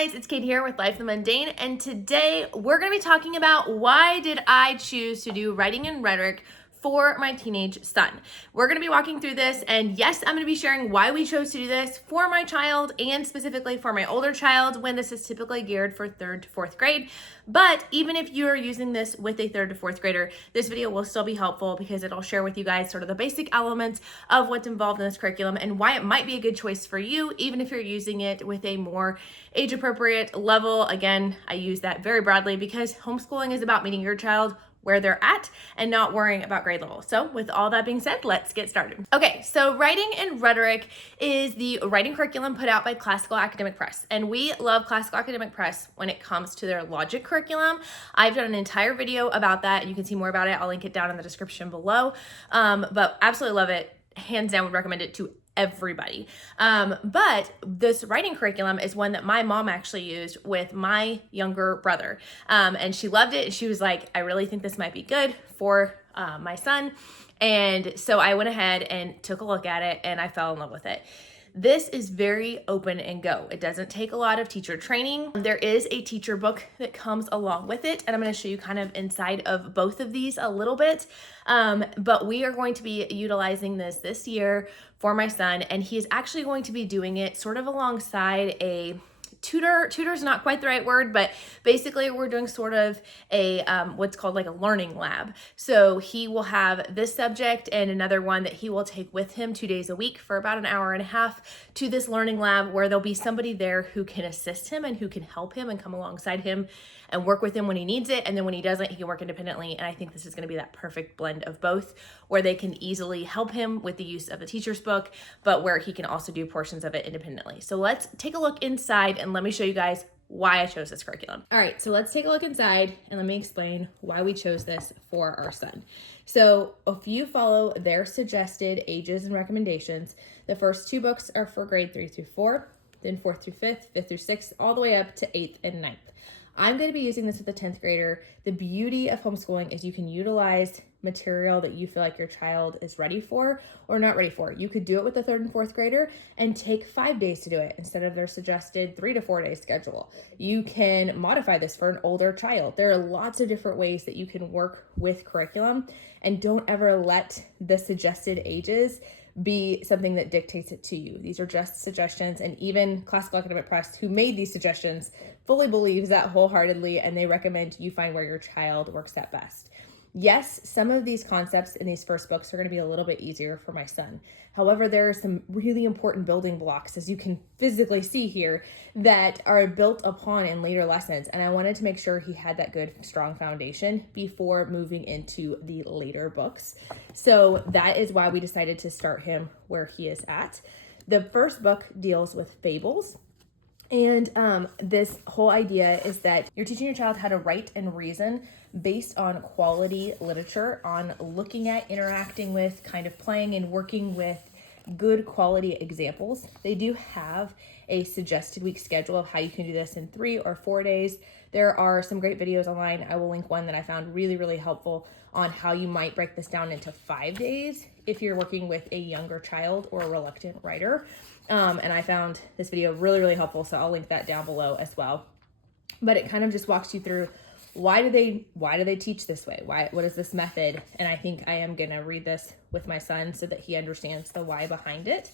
guys, it's Kate here with Life the Mundane, and today we're going to be talking about why did I choose to do writing and rhetoric for my teenage son. We're going to be walking through this, and yes, I'm going to be sharing why we chose to do this for my child and specifically for my older child when this is typically geared for 3rd to 4th grade. But even if you're using this with a 3rd to 4th grader, this video will still be helpful because it'll share with you guys sort of the basic elements of what's involved in this curriculum and why it might be a good choice for you, even if you're using it with a more age-appropriate level. Again, I use that very broadly because homeschooling is about meeting your child where they're at and not worrying about grade level. So with all that being said, let's get started. Okay, so Writing and Rhetoric is the writing curriculum put out by Classical Academic Press. And we love Classical Academic Press when it comes to their logic curriculum. I've done an entire video about that, and you can see more about it. I'll link it down in the description below. But absolutely love it. Hands down would recommend it to everybody. But this writing curriculum is one that my mom actually used with my younger brother. And she loved it. She was like, I really think this might be good for my son. And so I went ahead and took a look at it and I fell in love with it. This is very open and go. It doesn't take a lot of teacher training. There is a teacher book that comes along with it, and I'm going to show you kind of inside of both of these a little bit. But we are going to be utilizing this year for my son, and he is actually going to be doing it sort of alongside a tutor. Tutor's not quite the right word, but basically we're doing sort of a what's called like a learning lab. So he will have this subject and another one that he will take with him 2 days a week for about an hour and a half to this learning lab where there'll be somebody there who can assist him and who can help him and come alongside him and work with him when he needs it. And then when he doesn't, he can work independently. And I think this is going to be that perfect blend of both, where they can easily help him with the use of the teacher's book, but where he can also do portions of it independently. So let's take a look inside and let me show you guys why I chose this curriculum. All right, so let's take a look inside and let me explain why we chose this for our son. So if you follow their suggested ages and recommendations, the first 2 books are for grade 3 through 4, then 4th through 5th, 5th through 6th, all the way up to 8th and 9th. I'm going to be using this with a 10th grader. The beauty of homeschooling is you can utilize material that you feel like your child is ready for or not ready for. You could do it with a 3rd and 4th grader and take 5 days to do it instead of their suggested 3 to 4 day schedule. You can modify this for an older child. There are lots of different ways that you can work with curriculum, and don't ever let the suggested ages be something that dictates it to you. These are just suggestions, and even Classical Academic Press, who made these suggestions, fully believes that wholeheartedly, and they recommend you find where your child works at best. Yes, some of these concepts in these first books are going to be a little bit easier for my son. However, there are some really important building blocks, as you can physically see here, that are built upon in later lessons. And I wanted to make sure he had that good, strong foundation before moving into the later books. So that is why we decided to start him where he is at. The first book deals with fables. And this whole idea is that you're teaching your child how to write and reason based on quality literature, on looking at, interacting with, kind of playing and working with good quality examples. They do have a suggested week schedule of how you can do this in 3 or 4 days. There are some great videos online. I will link one that I found really, really helpful on how you might break this down into 5 days if you're working with a younger child or a reluctant writer. And I found this video really, really helpful, so I'll link that down below as well. But it kind of just walks you through why do they teach this way? What is this method? And I think I am gonna read this with my son so that he understands the why behind it.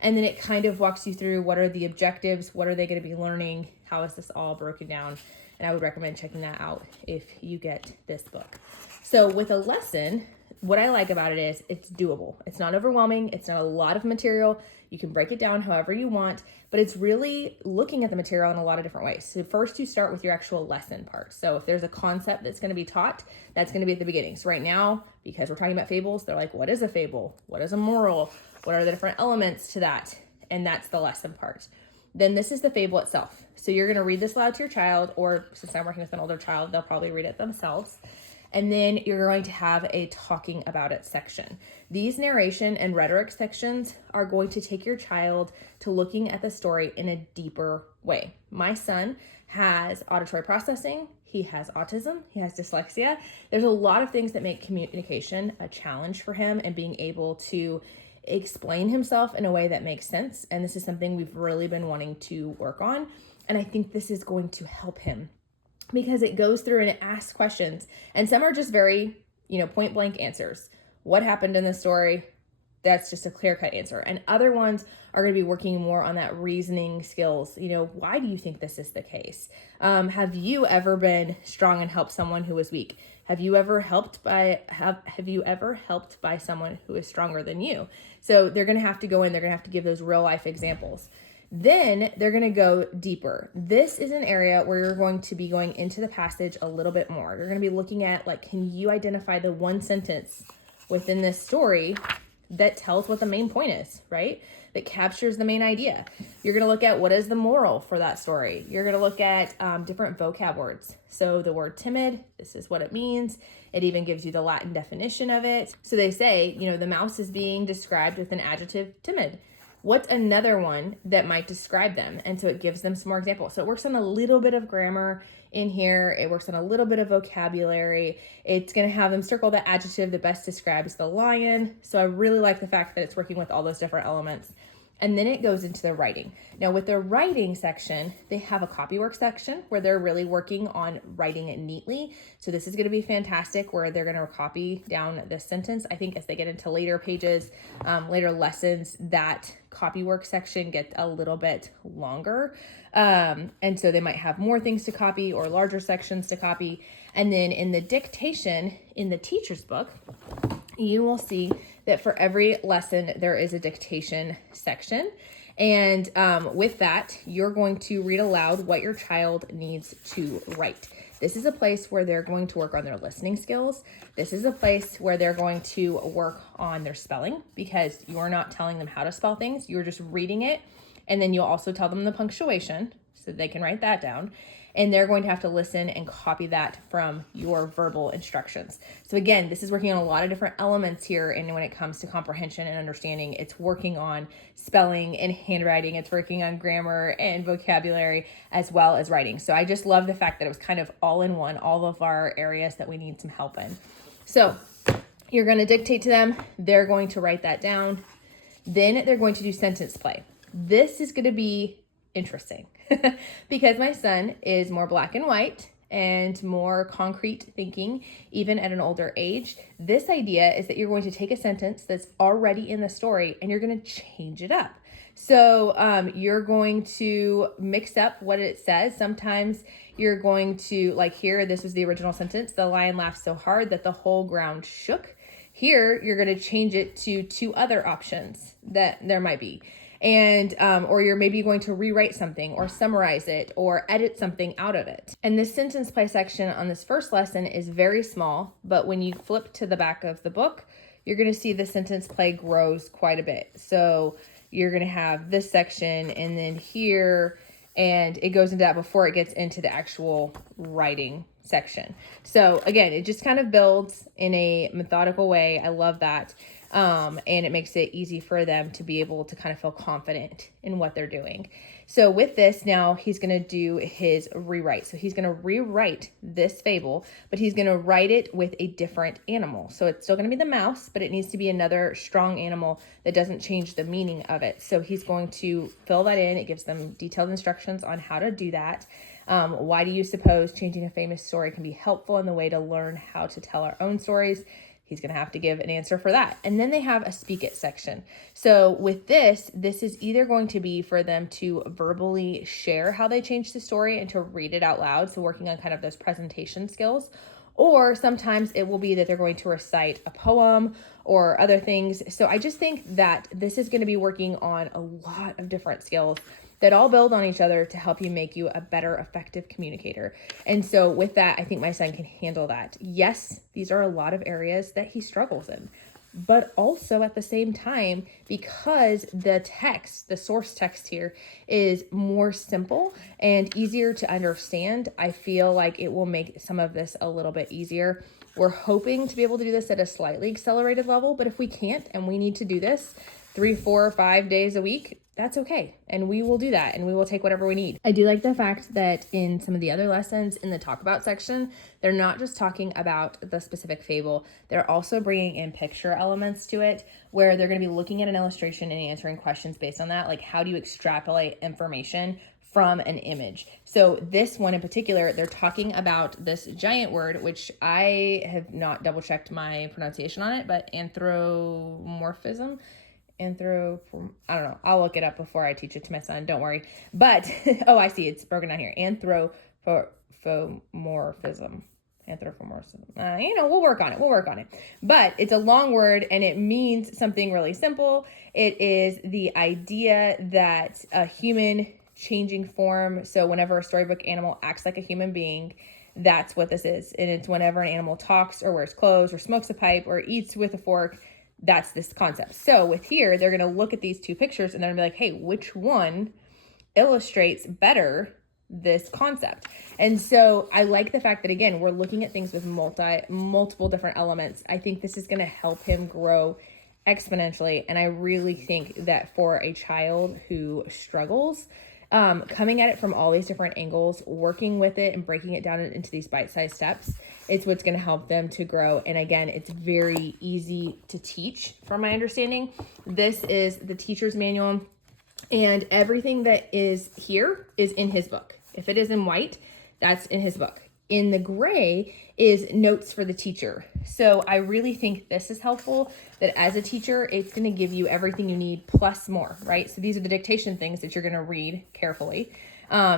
And then it kind of walks you through what are the objectives, what are they gonna be learning, how is this all broken down? And I would recommend checking that out if you get this book. So with a lesson, what I like about it is it's doable. It's not overwhelming. It's not a lot of material. You can break it down however you want, but it's really looking at the material in a lot of different ways. So first you start with your actual lesson part. So if there's a concept that's going to be taught, that's going to be at the beginning. So right now, because we're talking about fables, they're like, what is a fable? What is a moral? What are the different elements to that? And that's the lesson part. Then this is the fable itself. So you're going to read this aloud to your child, or since I'm working with an older child, they'll probably read it themselves. And then you're going to have a talking about it section. These narration and rhetoric sections are going to take your child to looking at the story in a deeper way. My son has auditory processing. He has autism. He has dyslexia. There's a lot of things that make communication a challenge for him and being able to explain himself in a way that makes sense. And this is something we've really been wanting to work on. And I think this is going to help him because it goes through and it asks questions. And some are just very, point blank answers. What happened in the story? That's just a clear-cut answer. And other ones are going to be working more on that reasoning skills. Why do you think this is the case? Have you ever been strong and helped someone who was weak? Have you ever helped by someone who is stronger than you? So they're going to have to go in, they're going to have to give those real life examples. Then they're going to go deeper. This is an area where you're going to be going into the passage a little bit more. You're going to be looking at, can you identify the one sentence within this story that tells what the main point is, right? That captures the main idea. You're going to look at what is the moral for that story. You're going to look at different vocab words. So the word timid, this is what it means. It even gives you the Latin definition of it. So they say, the mouse is being described with an adjective timid. What's another one that might describe them? And so it gives them some more examples. So it works on a little bit of grammar in here. It works on a little bit of vocabulary. It's going to have them circle the adjective that best describes the lion. So I really like the fact that it's working with all those different elements. And then it goes into the writing. Now with the writing section, they have a copywork section where they're really working on writing it neatly. So this is going to be fantastic where they're going to copy down this sentence. I think as they get into later pages, later lessons, that copywork section gets a little bit longer. And so they might have more things to copy or larger sections to copy. And then in the dictation, in the teacher's book, you will see that for every lesson, there is a dictation section. And with that, you're going to read aloud what your child needs to write. This is a place where they're going to work on their listening skills. This is a place where they're going to work on their spelling because you're not telling them how to spell things. You're just reading it. And then you'll also tell them the punctuation so they can write that down. And they're going to have to listen and copy that from your verbal instructions. So again, this is working on a lot of different elements here. And when it comes to comprehension and understanding, it's working on spelling and handwriting. It's working on grammar and vocabulary as well as writing. So I just love the fact that it was kind of all in one, all of our areas that we need some help in. So you're going to dictate to them. They're going to write that down. Then they're going to do sentence play. This is going to be interesting because my son is more black and white and more concrete thinking, even at an older age. This idea is that you're going to take a sentence that's already in the story and you're going to change it up. So you're going to mix up what it says. Sometimes you're going to, like here, this was the original sentence. The lion laughed so hard that the whole ground shook. Here, you're going to change it to two other options that there might be. And, or you're maybe going to rewrite something or summarize it or edit something out of it. And this sentence play section on this first lesson is very small, but when you flip to the back of the book, you're going to see the sentence play grows quite a bit. So you're going to have this section and then here, and it goes into that before it gets into the actual writing section. So again, it just kind of builds in a methodical way. I love that. And it makes it easy for them to be able to kind of feel confident in what they're doing. So with this, now he's going to do his rewrite. So he's going to rewrite this fable, but he's going to write it with a different animal. So it's still going to be the mouse, but it needs to be another strong animal that doesn't change the meaning of it. So he's going to fill that in. It gives them detailed instructions on how to do that. Why do you suppose changing a famous story can be helpful in the way to learn how to tell our own stories? He's going to have to give an answer for that. And then they have a speak it section. So with this is either going to be for them to verbally share how they changed the story and to read it out loud. So working on kind of those presentation skills, or sometimes it will be that they're going to recite a poem or other things. So I just think that this is going to be working on a lot of different skills that all build on each other to help you make you a better, effective communicator. And so with that, I think my son can handle that. Yes, these are a lot of areas that he struggles in, but also at the same time, because the text, the source text here is more simple and easier to understand, I feel like it will make some of this a little bit easier. We're hoping to be able to do this at a slightly accelerated level, but if we can't and we need to do this 3, 4, 5 days a week, that's okay. And we will do that and we will take whatever we need. I do like the fact that in some of the other lessons in the talk about section, they're not just talking about the specific fable. They're also bringing in picture elements to it where they're going to be looking at an illustration and answering questions based on that. Like, how do you extrapolate information from an image. So this one in particular, they're talking about this giant word, which I have not double checked my pronunciation on it, but anthropomorphism. I don't know. I'll look it up before I teach it to my son. Don't worry. But, oh, I see. It's broken down here. Anthropomorphism. We'll work on it. But it's a long word and it means something really simple. It is the idea that a human changing form. So whenever a storybook animal acts like a human being, that's what this is. And it's whenever an animal talks or wears clothes or smokes a pipe or eats with a fork, that's this concept. So with here, they're going to look at these two pictures and they're going to be like, hey, which one illustrates better this concept? And so I like the fact that, again, we're looking at things with multiple different elements. I think this is going to help him grow exponentially. And I really think that for a child who struggles, coming at it from all these different angles, working with it and breaking it down into these bite-sized steps, it's what's going to help them to grow. And again, it's very easy to teach from my understanding. This is the teacher's manual and everything that is here is in his book. If it is in white, that's in his book. In the gray is notes for the teacher. So I really think this is helpful, that as a teacher, it's going to give you everything you need plus more, right? So these are the dictation things that you're going to read carefully.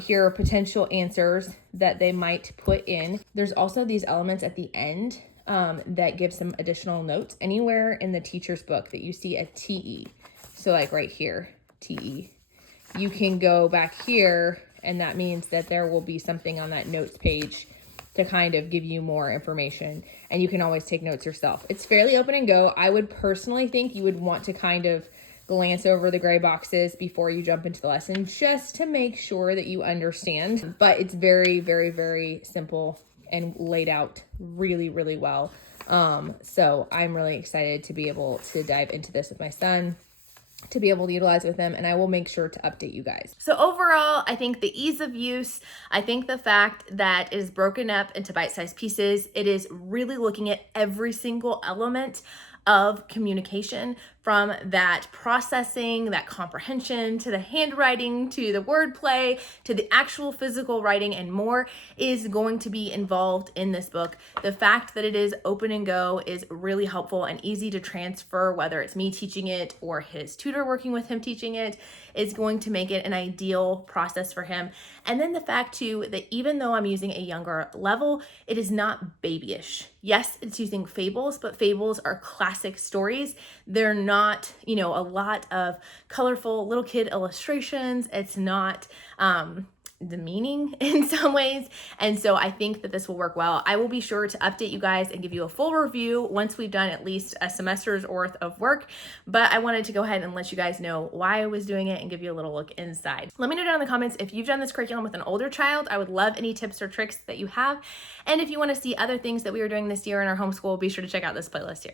Here are potential answers that they might put in. There's also these elements at the end that give some additional notes. Anywhere in the teacher's book that you see a TE, so like right here, TE, you can go back here and that means that there will be something on that notes page to kind of give you more information, and you can always take notes yourself. It's fairly open and go. I would personally think you would want to kind of glance over the gray boxes before you jump into the lesson just to make sure that you understand, but it's very, very, very simple and laid out really, really well. So I'm really excited to be able to dive into this with my son, to be able to utilize with them, and I will make sure to update you guys. So overall, I think the ease of use, I think the fact that it is broken up into bite-sized pieces, it is really looking at every single element of communication, from that processing, that comprehension, to the handwriting, to the wordplay, to the actual physical writing and more is going to be involved in this book. The fact that it is open and go is really helpful and easy to transfer, whether it's me teaching it or his tutor working with him teaching it, is going to make it an ideal process for him. And then the fact too, that even though I'm using a younger level, it is not babyish. Yes, it's using fables, but fables are classic stories. They're not, a lot of colorful little kid illustrations. It's not demeaning in some ways. And so I think that this will work well. I will be sure to update you guys and give you a full review once we've done at least a semester's worth of work. But I wanted to go ahead and let you guys know why I was doing it and give you a little look inside. Let me know down in the comments if you've done this curriculum with an older child. I would love any tips or tricks that you have. And if you want to see other things that we are doing this year in our homeschool, be sure to check out this playlist here.